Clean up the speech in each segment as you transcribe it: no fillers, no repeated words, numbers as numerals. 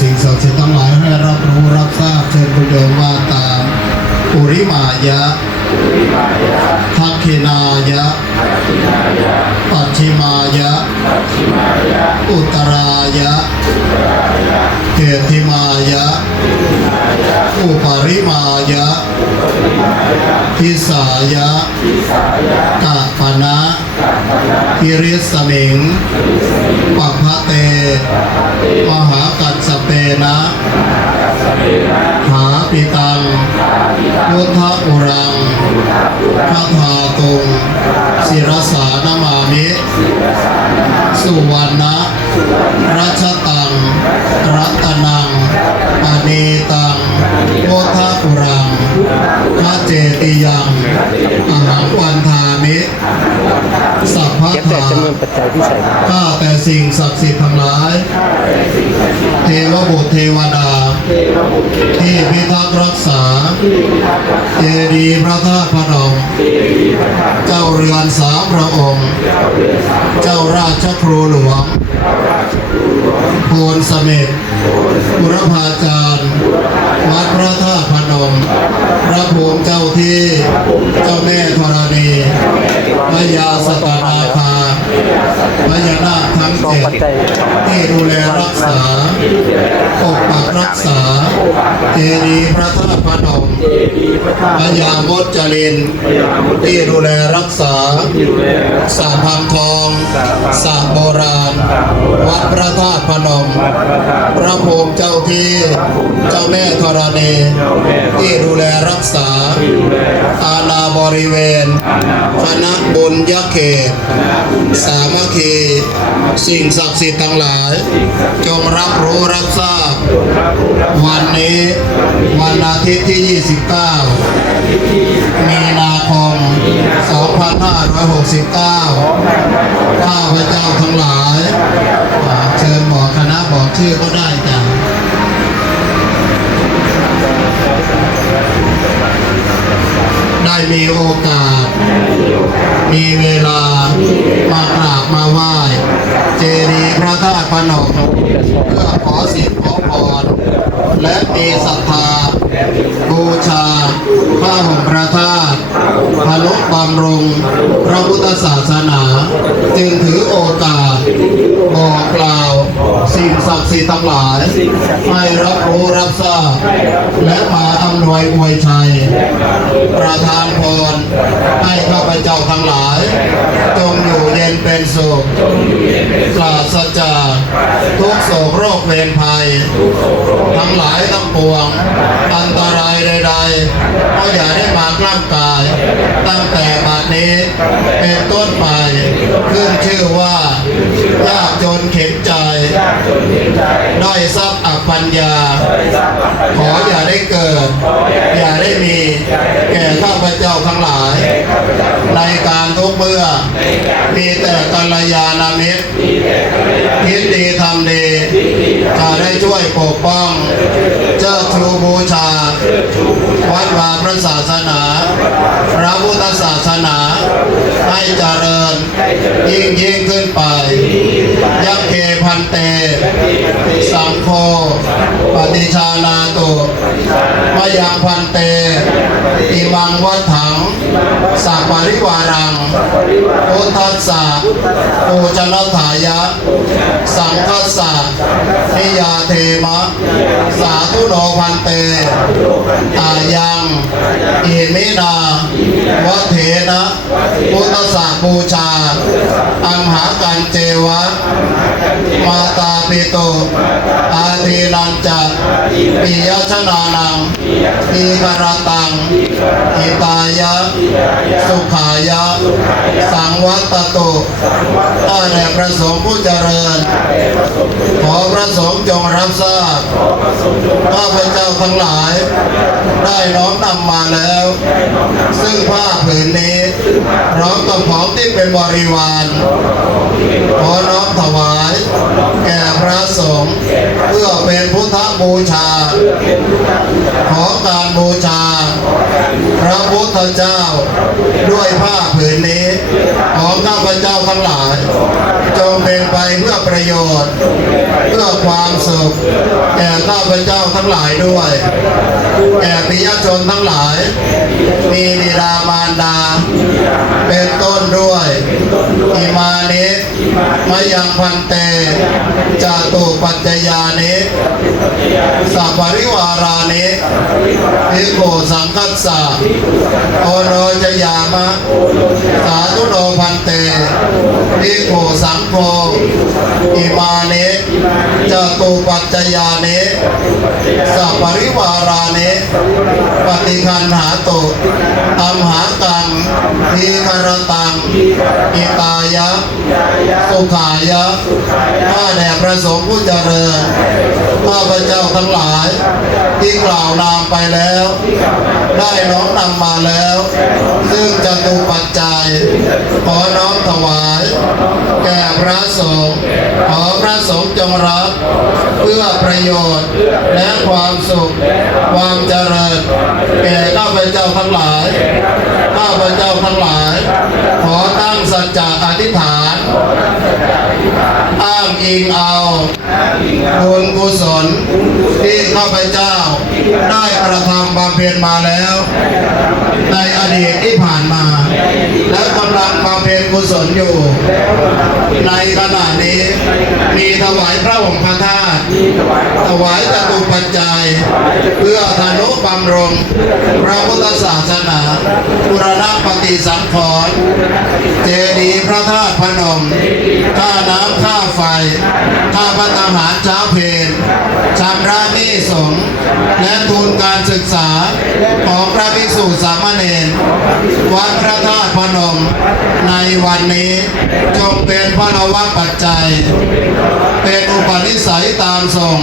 สิ่งศักดิ์สิทธิ์ทั้งหลายให้รับรู้รับทราบเชิญคุณโยมว่าตามปุริมายะทักขินายะปัจฉิมายะอุตรายะเกติมายะอุปริมายะทิสายะกะปนะกิริสมิงปัพพะเตมหากัสสเปนะหาปิตังพุทธอุรังคาถาตุงศิรสานมามิสุวรรณรัชตังรัตนังปณีตังพุทธอุรังพระเจติยังอหังวันทามิสัพพะทาข้าแต่สิ่งศักดิ์สิทธิ์ทั้งหลายเทวบุตรเทวดาที่พิทักษ์รักษาเจดีย์พระธาตุพนมเจ้าเรือนสามพระองค์เจ้าราชครูหลวงโพนเสม็ดบุรพาจารย์วัดพระธาตุพนมพระภูมิเจ้าที่เจ้าแม่ธรณีพญาสตนาคาพญานาคทั้งเจ็ดที่ดูแลรักษาปกปักรักษาเจดีย์พระธาตุพนมพญามดจรินที่ดูแลรักษาสระพังทองสระโบราณวัดพระธาตุพนมพระภูมิเจ้าที่เจ้าแม่ธรณีที่ดูแลรักษาอาณาบริเวณคณะบุญยเขตสามัคคีสิ่งศักดิ์สิทธิ์ทั้งหลายจงรับรู้รับทราบวันนี้วันอาทิตย์ที่ 29 มีนาคม 2569 ข้าพเจ้าทั้งหลายเชิญบอกคณะบอกชื่อก็ได้จ้ะได้มีโอกาสมีเวลามากราบมาไหว้เจดีย์พระธาตุพนมเพื่อขอศีลขอพรและมีศรัทธาบูชาผ้าห่มพระธาตุพนุบำรุงพระพุทธศาสนาจึงถือโอกาสบอกกล่าวสิ่งศักดิ์สิทธิ์ทั้งหลายให้รับรู้รับทราบและมาอำนวยอวยชัยประทานพรให้ข้าพเจ้าทั้งหลายจงอยู่เย็นเป็นสุขปราศจากทุกโศกโรคเวรภัยทั้งหลายทั้งปวงอันตรายใดๆก็อย่าได้มากล้ำกายตั้งแต่บัดนี้เป็นต้นไปขึ้นชื่อว่ายากจนเข็นใจด้อยทรัพย์อัปปัญญาขออย่าได้เกิดอย่าได้มีแก่ข้าพเจ้าทั้งหลายในการทุกเมื่อมีแต่กัลยาณมิตรคิดดีทำดีจะได้ช่วยปกป้องเชิดชูบูชาวัดวาพระศาสนาพระพุทธศาสนาให้เจริญยิ่งขึ้นไปยักเคพันเตสังโฆปฏิชานาตุมยังพันเตอิมังวัฏถังสัพปริวารังพุทธัสสะปูชนถายะสังฆัสสะนิยาเทมะสาธุโนพันเตอายังอิมินาวัเถนะพุทธสาบูชาอัมหากันเจวะมาตาปิโตอาทีนันจะปิยชนานังทีกรตังอิตายะสุขายะสังวัตโตข้าแต่พระสงฆ์ผู้เจริญขอพระสงฆ์จงรับทราบข้าพเจ้าทั้งหลายได้น้อมนำมาแล้วซึ่งผ้าผืนนี้พร้อมกับของที่เป็นบริวารขอน้อมถวายแก่พระสงฆ์เพื่อเป็นพุท ธบูชา ขอการบูชา พระพุทธเจ้า ด้วยผ้าผืนนี้ของข้าพเจ้าทั้งหลาย จงเป็นไปเพื่อประโยชน์ เพื่อความสุขแก่ข้าพเจ้าทั้งหลายด้วย แก่ปิยชนทั้งหลาย มีบิดามารดา เป็นต้นด้วยอิมานิมะยังพันเตจาตุปัจจยานิสัพปริวารานิภิกขุสังคัสสะโอโนจยามะสาธุโนพันเตภิกขุสังโฆอิมานิจาตุปัจจยานิสัพปริวารานิปฏิคันหาตุอัมหากังทีคารตังอิตายะสุขายะข้าแด่พระสงฆ์ผู้เจริญข้าพเจ้าทั้งหลายที่กล่าวนามไปแล้ว ได้น้อมนำมาแล้ว ซึ่งจตุปัจจัยขอน้อมถวาย แก่พระสงฆ์ขอพระสงฆ์จงรับเพื่อประโยชน์และความสุขความเจริญแก่ข้าพเจ้าทั้งหลายข้าพเจ้าทั้งหลาย ขอตั้งสัจจะอธิษฐานอ้างอิงเอาบุญกุศลที่ข้าพเจ้าได้กระทำบำเพ็ญมาแล้ว ในอดีตที่ผ่านมา และกำลังบำเพ็ญกุศลอยู่ ในขณะนี้มีถวายพระองค์พระธาตุถวายจตุปัจจัย เพื่อทนุบำรุงพระพุทธศาสนาบูรณปฏิสังขรณ์เจดีย์พระธาตุพนมค่าน้ำค่าไฟค่าพระทหารเช้าเพลชำระหนี้สงฆ์และทุนการศึกษาของพระภิกษุสามเณรวัดพระธาตุพนมในวันนี้จงเป็นพระนวปัจจัย เป็นอุปนิสัยตามส่ง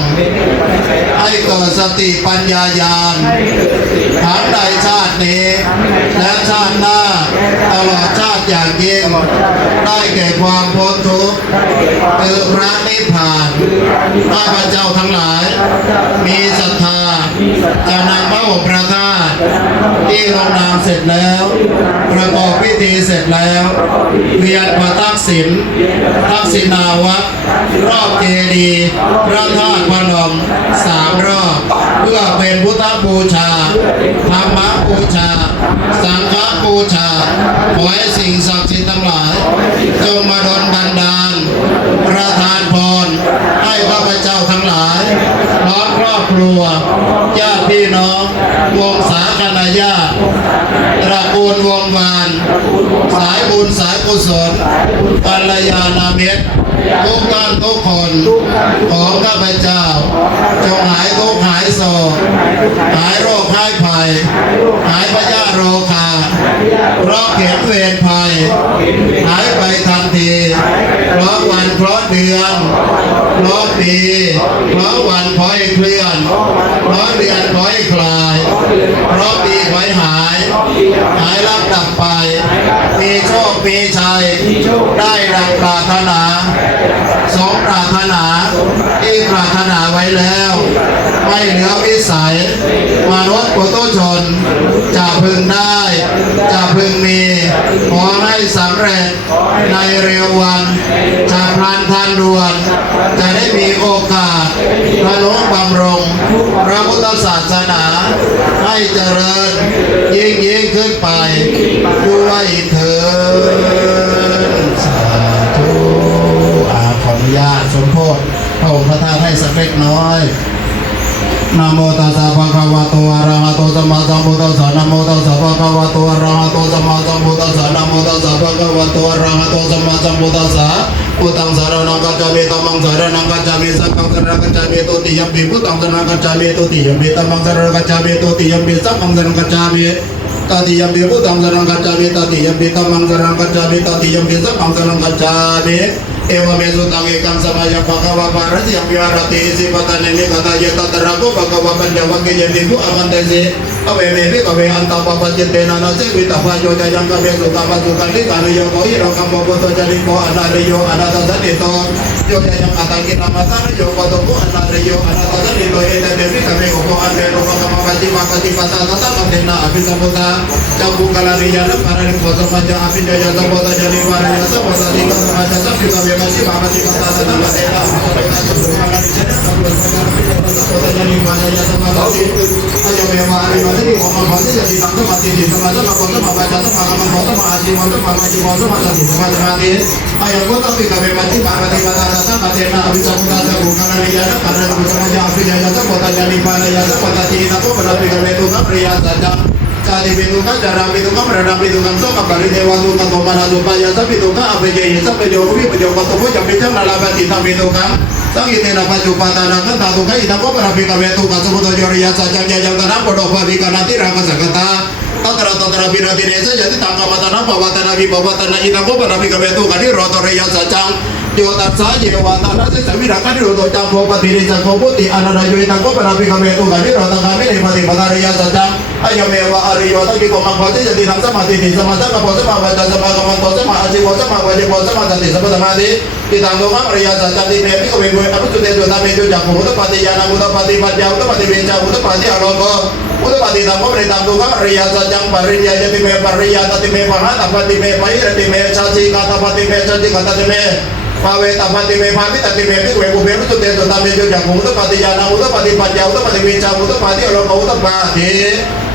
ให้เกิดสติปัญญาญาณทั้งในชาตินี้และชาติหน้าตลอดชาติอย่างยิ่งได้แก่ความพ้นทุกข์คือพระนิพพานข้าพเจ้าทั้งหลาย มีศรัทธาจะนำพระองค์พระธาตุที่ลงนามเสร็จแล้ว ประกอบพิธีเสร็จแล้ว เวียนมาทักษิณทักษิณาวัดรอบเจดีย์พระธาตุพนม3 รอบ เพื่อเป็นพุทธบูชาธรรมบูชาสังฆบูชาขอให้สิ่งศักดิ์สิทธิ์ทั้งหลายจงมาดลบันดาลประทานพรให้ข้าพเจ้าทั้งหลายพร้อมครอบครัวญาติพี่น้องวงศาคณาญาติตระกูลวงวานสายบุญสายกุศลกัลยาณมิตรทุกท่านทุกคนของข้าพเจ้าจงหายทุกข์หายโศกหายโรคหายภัยหายพยาธิโรคาเพราะเข็มเวรภัยหายไปทันทีเพราะวันเพราะเดือนเพราะปีเพราะวันขอให้เคลื่อนเพราะเดือนขอให้คลายเพราะปีขอให้หายลับดับไปมีโชคมีชัยได้ดังปรารถนาสมปรารถนาที่ปรารถนาไว้แล้วไม่เหลือวิสัยมนุษย์ปุถุชนจะพึงได้จะพึงมีขอให้สำเร็จในเร็ววันจะพลันทันด่วนจะได้มีโอกาสพระนุบำรุงพระพุทธศาสนาให้เจริญยิ่งขึ้นไปด้วยเถิดสาธุขออนุญาตสมโภชพระองค์พระธาตุให้สักเล็กน้อยนะโมตัสสะภะคะวะโตอะระหะโตสัมมาสัมพุทธัสสะนะโมตัสสะภะคะวะโตอะระหะโตสัมมาสัมพุทธัสสะนะโมตัสสะภะคะวะโตอะระหะโตสัมมาสัมพุทธัสสะพุทธังสรณังคัจฉามิธัมมังสรณังคัจฉามิสังฆังสรณังคัจฉามิตุติยัมปิพุทธังสรณังคัจฉามิตุติยัมปิธัมมังสรณังคัจฉามิตุติยัมปิสังฆังสรณังคัจฉามิ ตติยัมปิพุทธังสรณังคัจฉามิตติยัมปิธัมมังสรณังคัจฉามิตติยัมปิสังฆังสรณังคัจฉามิเอวเมสุตังเอกังสมัยภะคะวะปะระยัมปิวารติสิปะตะเนมิกตายะตตระโกภะคะวะปัญญวังเกยันติกุอมันเตสิอเวเมภิกเวอันตปะปัจเจเตนะนะเสวิตาภะโยจะยังกะเมสุตาภะสุขันติกานิโยโกหิรังคัมโมโกโตจริโกอนาริโยอนาตสันติโตโยจะยังอัตตังกินามัตตะโยโกโตโกอนาริโยอนาตสันติโตเอเตเมภิกเวโกอันเตโรภะคะมะปะจิมะปะจิปัสสะตะมะเตนะอภิสัมพุทธะจัมปุกะลาริยะนะภะระนิโกสมัจจะอภิญญาสัมพุทธะจริวารยะสัมพุทธะติกะสมัจจะสัพพิกะเวมะจิมะปะจิปัสสะตะมะเตนะภะระนิโกสมัจจะอภิญญาสัมพุทธะจริวารยะสัมพุทธะติอะยะเมวะอะริมะติโอมะภะติยะติตังสมะติติสมะสมะโกสมะปะจะสมะกะมะโกสมะอาจิโมสมะมะจิโมสมะสติสมะสมาธิอะยะโกตปิกะเวมะจิมะปะจิปัสสะตะมะเตนะอภิสัมพุทธะจัมปุกะลาริยะนะภะระนิโกสมัจจะอภิญญาสัมพุทธะจริวารยะสัมพุทธะตินะโกปะปิกะเวตุกะปริยสัจจะCari bituka, cara bituka, merada bituka, so kabari dewa tuka, tomana supaya sa bituka, abeje sa pejogi, pejoga topo, jambijan nalabat kita bituka, sang ite napa jupata nakan tatuka, ita ko para bika betuka, sebuto joriya saja yang tanam podopa bika nanti raka sakata, tatra birati desa jadi tangka matana bawatan nabi bawatan ita ko para bika betuka di rotoreya sajang Jotat saja watana saya birakan di roto campo patiri campo putih anak rajo ita ko para bika betuka di roto kami di mati matariya sajang ayo mewa ari yota ki komang pati jadi nang sama tini sama sama pose ma baca sama komang pose ma aji pose ma baji pose ma tadi sama sama di ditanggung kan ria saja di mepi ko bego aku tuh jota mejo jago udah pati jana udah pati padja udah pati beca udah pati alongo udah pati tampo ditanggung kan ria saja pari dia jadi me pari ya tadi me paha tapi me pai tadi me caci kata pati me caci kata me pawe tapati me pati tadi me pi gue bego tuh jota mejo jago udah pati jana udah pati padja udah pati beca udah pati alongo udah pati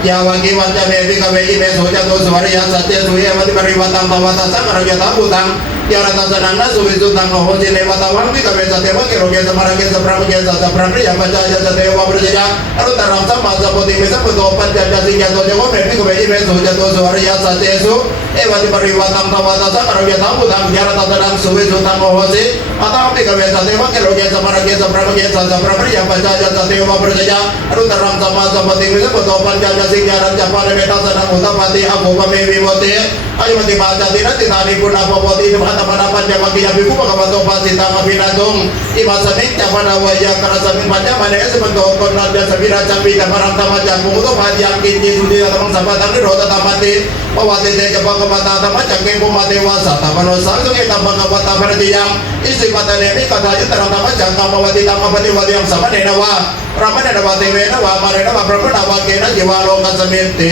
ya wangi wanca mebi kawei me soja to suwari ya satya suya mati pariwatang bawata sakara ya tabutang ya rata sanana suwi sutang ho jine watawang bi kawei satya wa kero ge samara ge saprang ge saprang ya baca ya satya wa berjaya aru taram sama sapoti me sapoto panjanja singya to jo mebi kawei me soja to suwari ya satya su mati pariwatang bawata sakara ya tabutang ya rata sanana suwi sutang ho ji atau bi kawei satya wa kero ge samara ge saprang ya baca ya satya wa berjaya aru taram sama sapoti me sapoto panjanja singgaran japane meta sadang utapati aku pamewi wote ayo mati baca tina titani pun apa wote mata panapan jawaki yabiku pakabato pasita kapinatung imasanik japana waya karasamin panjang manega sebentuk konarja sabira cambi jamarang tamajang punguto pati yang kinji sudi tamang sabatang di rota tamati pawati te japa kemata tamajang kempu mati wasa tapano sanggung etambang kawata pertiyang isi patanemi katanya terang tamajang kamawati tamapati wati yang sama nenawa Ramana dawati wena wa marena wa brahmana wa kena jiwalo kasamiti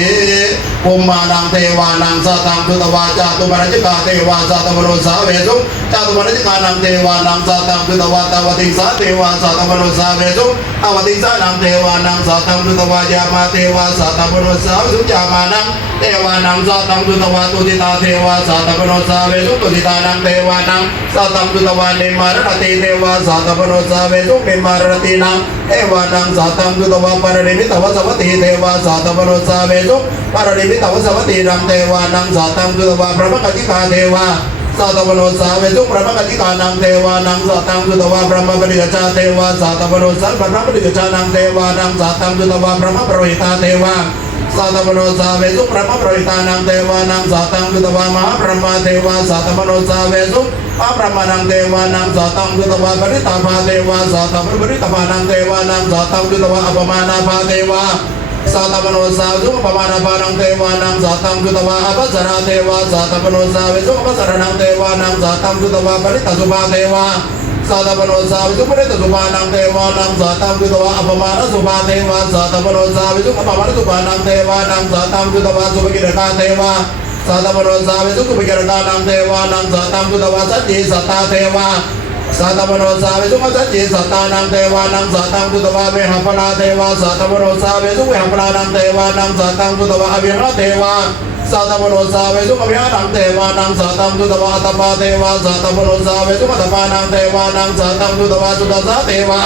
kumanang tewanang satang tutawaja tumarajika tewa satamano savesu catumarajika tewanang satang tutawata wating sa tewa satamano savesu awating sa nang tewanang satang tutawaja matewa satamano savesu jamanang tewanang satang tutawatu tita tewa satamano savesu tuditanang tewanang satang tutawani marati tewa satamano savesu mimaratinang ewanang satang tutawa paranimi tawa savati tewa satamano savesu paranimi tawa savati nang tewanang satang tutawa brahmakajika tewa satamano savesu brahmakajika nang tewanang satang tutawa brahmapadigaca tewa satamano sal brahmapadigaca nang tewanang satang tutawa brahmaparohita tewa satamano savesu brahmaparohita nang tewanang satang tutawa mahabrahma tewa satamano savesu Abramanang dewa nang satang tutawa beritapa dewa satang beritapa nang dewa nang satang tutawa apamana pa dewa satamano savesu apamana pa nang dewa nang satang tutawa apasara dewa satamano savesu apasara nang dewa nang satang tutawa beritasupa dewa satamano savesu beritasupa nang dewa nang satang tutawa apamana supa dewa satamano savesu apamana supa nang dewa nang satang tutawa supakiraka dewa satamano savesu kupikiraka nang dewa nang satang tutawa satji satta dewa satamano savesu satji satta nang dewa nang satang tutawa vihapana dewa satamano savesu vihapana nang dewa nang satang tutawa avihana dewa satamano savesu avihana nang dewa nang satang tutawa atapa dewa satamano savesu atapa nang dewa nang satang tutawa sudasa dewa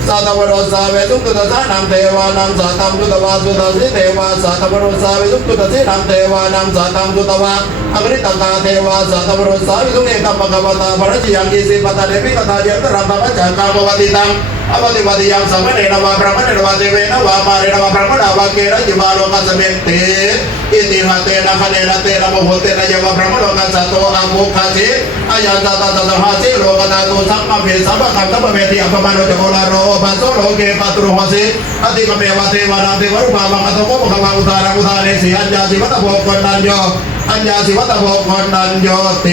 satamano savesu sudasa nang dewa nang satang tutawa sudasi dewa satamano savesu sudasi nang dewa nang satang tutawa agritaka dewa satamano savesu ekam bhagavata parajiyang isi patadevi kataja terambaka jangka mawatitang อปฏิบัติยังสัมมเนนวาพระมเนนวาเทเวนวามาเรนวาพระมนาวาเกระจิบาโลกัสเมนเตอิติหะเตนะคะเนนะเตนะโมโหเตนะยวาพระมโนกัสสะโตอะโมคาจิอายันตตะตะหะสิโลกตาตุสัมมาเภสัมปะคัมตัมเมติอัปปมาโนจโกลาโรปัสโสโลเกปัตรุหสิอติกเมวะเทวานังเทวรูปามังอัตโมภะวังอุตารังอุทาเนสีอัญญาสิวัตโภคนนันโยอัญญาสิวัตโภคนนันโยเต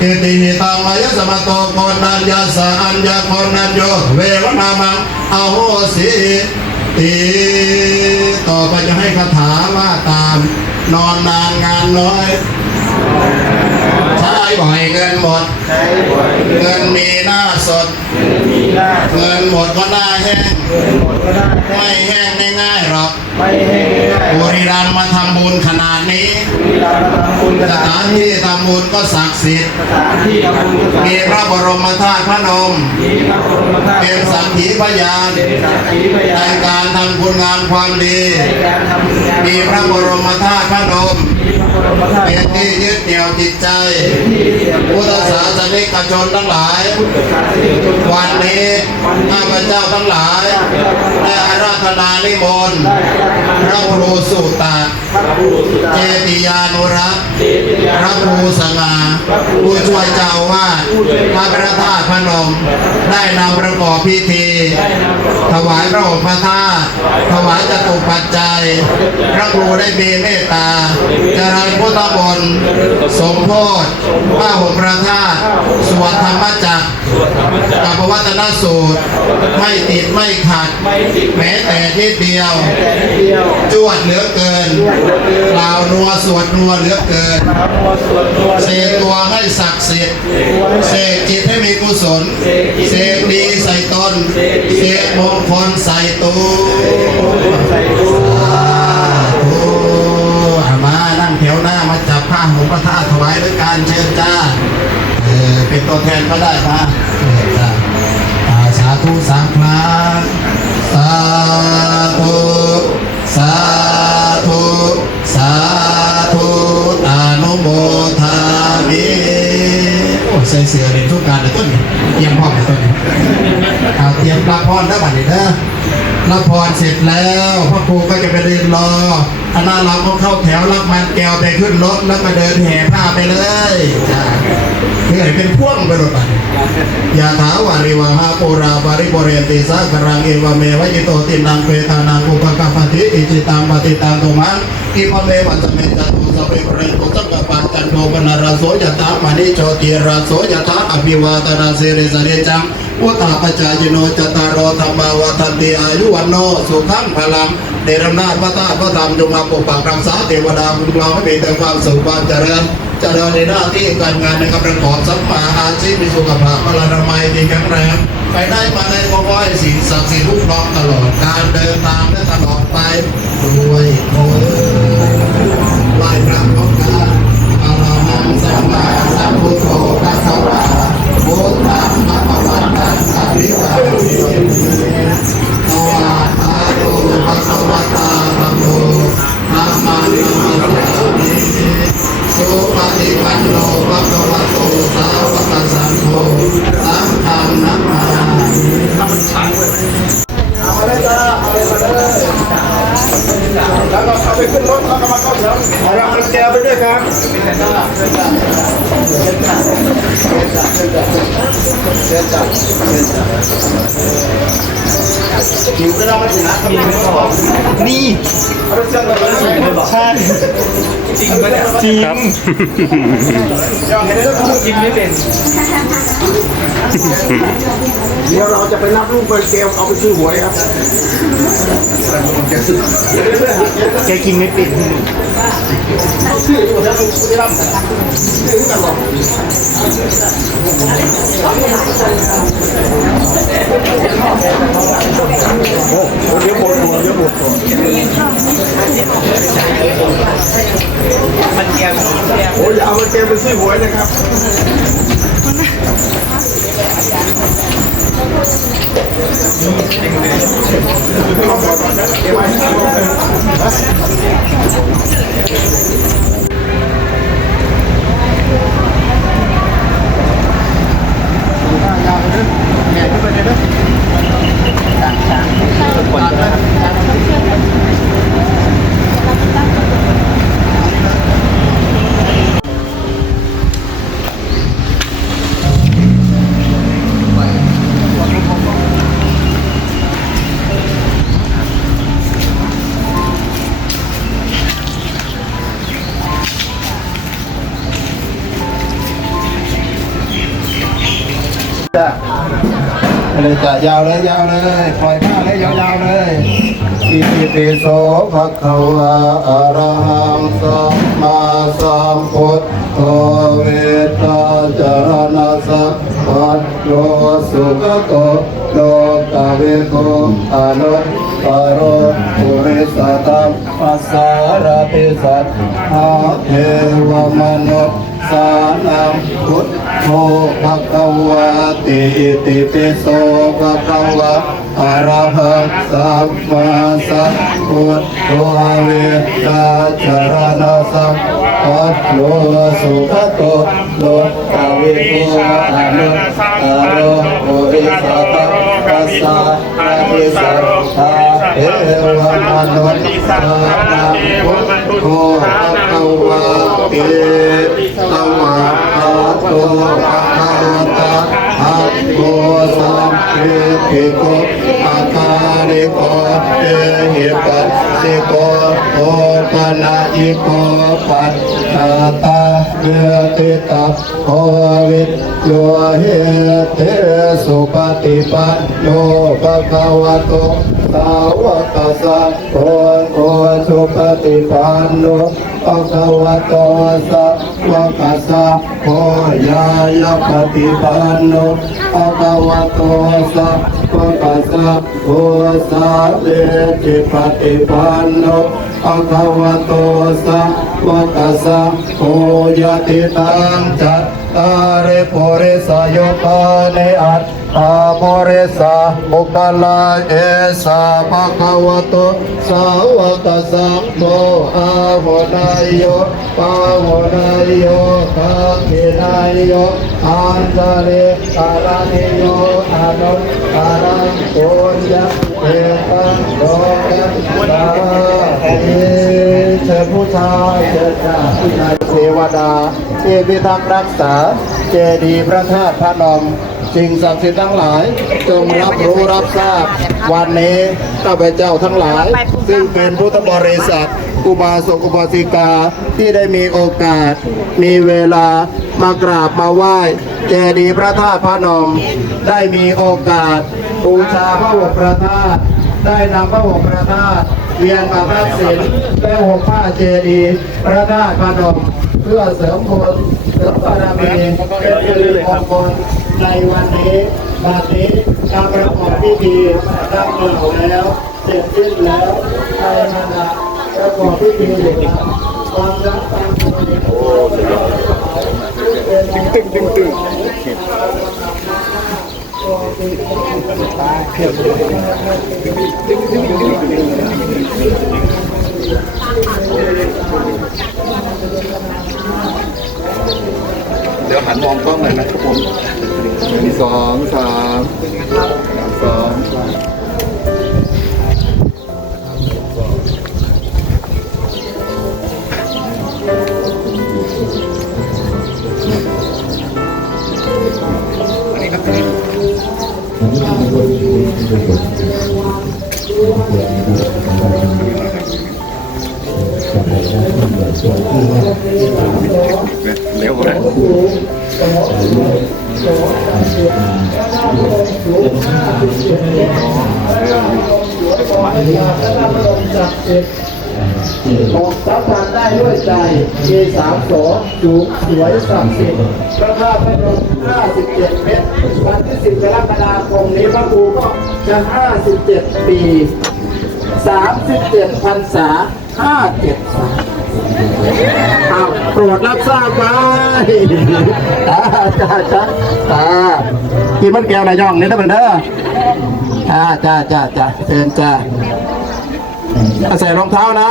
อิติหิตังมายะสมโตโกนัญญาสะอัญญาโกนัญโยเวรนามังอโหสิติต่อไปจะให้คาถาว่าตามนอนนานงานน้อยใช้บ่อยเงินหมดเงินมีหน้าสดเงินหมดก็หน้าแห้งไม่แห้งง่ายๆหรอกบุรีรัมย์มาทำบุญขนาดนี้สถานที่ทำบุญก็ศักดิ์สิทธิ์มีพระบรมธาตุพระนมเป็นสักขีพยานในการทำคุณงามความดีมีพระบรมธาตุพระนมเป็นที่ยึดเหนี่ยวจิตใจพุทธศาสนิกชนทั้งหลายวันนี้ข้าพเจ้าทั้งหลายได้อาราธนานิมนต์พระครูสุตะเจติยานุรักษ์พระครูสง่าผู้ช่วยเจ้าอาวาสวัดพระธาตุพนมได้นำประกอบพิธีถวายพระองค์พระธาตุถวายจตุปัจจัยพระครูได้มีเมตตาเจริญพุทธมนต์สมโภชผ้าห่มพระธาตุสวดธรรมจักรกับวัตนสูตรไม่ติดไม่ขัดแม้แต่นิดเดียวจวดเหลือเกินกล่าวนัวสวดนัวเหลือเกินเสกตัวให้ศักดิ์สิทธิ์เสกจิตให้มีกุศลเสกดีใส่ตนเสกมงคลใส่ตัวมานั่งแถวหน้ามาจับผ้าห่มพระธาตุถวายด้วยการเชิญจ้าเป็นตัวแทนก็ได้มาสาธุสามครั้งสาธุสาธุสาธุอนุโมทามิโอ้ใส่เสือเล่นทุกการเลยต้นเตรียมพร้อมเลยต้นเตรียมรับพรได้บัดนี้นะรับพรเสร็จแล้วพระครูก็จะไปเดินรอคณะเราก็เข้าแถวรับมันแก้วไปขึ้นรถแล้วก็เดินแห่ผ้าไปเลยคือให้เป็นพ่วงไปรถบัดยาถาวาริวหาปุราปาริปุเรนติสากรังเอวเมวะยิโตตินังเปตานังอุปกัปปติอิจิตังปฏิตังตุมังอิปะเมวัสเมจัตุสเปปเรตุสังกปันจันโทปนาราโสยถามานิโชติราโสยถาอภิวาตนาเสริสเนจังอุตตาปจายโนจตารโรธรรมาวทันติอายุวันโนสุขังพลังเดรนาพระธาตุพระธรรมจงมาปกปักรักษาเทวดาคุ้มครองให้เป็นแต่ความสุขความเจริญในหน้าที่การงานในการประกอบสัมมาอาชีพมีสุขภาพพลานามัยดีแข็งแรงไปได้มาในขอให้สิ่งศักดิ์สิทธิ์คุ้มครองตลอดการเดินทางและตลอดไปด้วยโอ้ไหว้พระพร้อมกันอะระหังสัมมาสัมพุทโธพระสัมมาพุทธังพระวันตังอภิวาเทโตอะระหะโตพระสัมมาสัมพุทโธธัมมังนัมสามิสุปฏิปันโนภะคะวะโตสาวกสังโฆสังฆังนัมมามิเอามาได้จ้าเอาเลยมาเลยแล้วก็เอาไปขึ้นรถแล้วก็มาเข้าแถวเอาเราเอาแก้วไปด้วยครับหิวก็ต้องมาถึงนะนี่ใช่จริงไหมเนี่ยจริงครับจริงไม่เป็นเดี๋ยวเราจะไปนับลูกไปเกลเอาไปซื้อหวยครับแกกินไม่เป็นชื่อตัวนั้นลูกไม่รับชื่อกันหรอกโอ้เดี๋ยวปวดตัวเดี๋ยวปวดตัวมันแกงโอ้ยเอามันแกงไปซื้อหวยนะครับยาวเลยเนี่ยขึ้นไปเลยนะ จ้ะเลยจ้ะยาวเลยยาวเลยปล่อยผ้าเลยยาวๆเลยอิติปิโสภะคะวะอะระหังสัมมาสัมพุทโธเวทาจารณะสัพพัทโตสุขโตโลกวิทูอนุตตโรปุริสตัมปัสสารติสัทธาเทวมนุษย์สานังพุทโธภะคะวะติอิติปิโสภะคะวะอะระหังสัมมาสัมพุทโธเวทาจารณะสัพพัทโตสุขโตโลกวิทูอนุตตโรปุริสตัมปัสสารติสัทธาเทวมนุษย์สานังพุทโธภะคะวะติสวะโตภะคะวะตาอะโกสัมภิติโกอาคาริโกเอหิปัสสิโกโอปนาอิโกปัตตาตาเวติตาโอวิโยเหเตสุปฏิปันโนภะคะวะโตสาวกสังโฆโอสุปฏิปันโนภะคะวะโตสาวกสังโฆยายาปฏิปันโนภะคะวะโตสาวกสังโฆสาวกปฏิปันโนภะคะวะโตสาวกสังโฆยะติตังจัตตาริปุริสโยปานิอัตตาปุริสาบุคลาเอสาภะคะวะโตสาวกสังโฆอาโหนายโยปาโหนายโยทักขินายโยอันตะเรกาลนิโยอนุตตรังโกยะเอตังโลกัสสามิเชิญผู้ชายเชิญจ้าผู้ชายเทวดาที่พิทักษ์รักษาเจดีย์พระธาตุพนมสิ่งศักดิ์สิทธิ์ทั้งหลายจงรับรู้รับทราบวันนี้ข้าพเจ้าทั้งหลายซึ่งเป็นพุทธบริษัทอุบาสกอุบาสิกาที่ได้มีโอกาสมีเวลามากราบมาไหว้เจดีย์พระธาตุพนมได้มีโอกาสบูชาพระองค์พระธาตุได้นำพระองค์พระธาตุเวียนมาพระศิลป์และห่มผ้าเจดีย์พระธาตุพนมเพื่อเสริมบุญเสริมบารมีเป็นสิริมงคลในวันนี้บัดนี้การประกอบพิธีดังกล่าวแล้วเสร็จสิ้นแล้วในขณะประกอบพิธีความรักตามตัวตึงเดี๋ยวหันมองกล้องหน่อยนะครับผม2 3 เร็วเลยออกสัมผัสได้ด้วยใจมี3 โสสูงสวยศักดิ์สิทธิ์พระธาตุพนม57 เมตรวันที่10 กรกฎาคมนี้พระครูก็จะ57 ปี37 พรรษา57โปรดรับทราบไว้จ้ากินมันแก้วนายย่องนี่นะเพื่อนเด้อจ้าเชิญจ้าใส่รองเท้านะ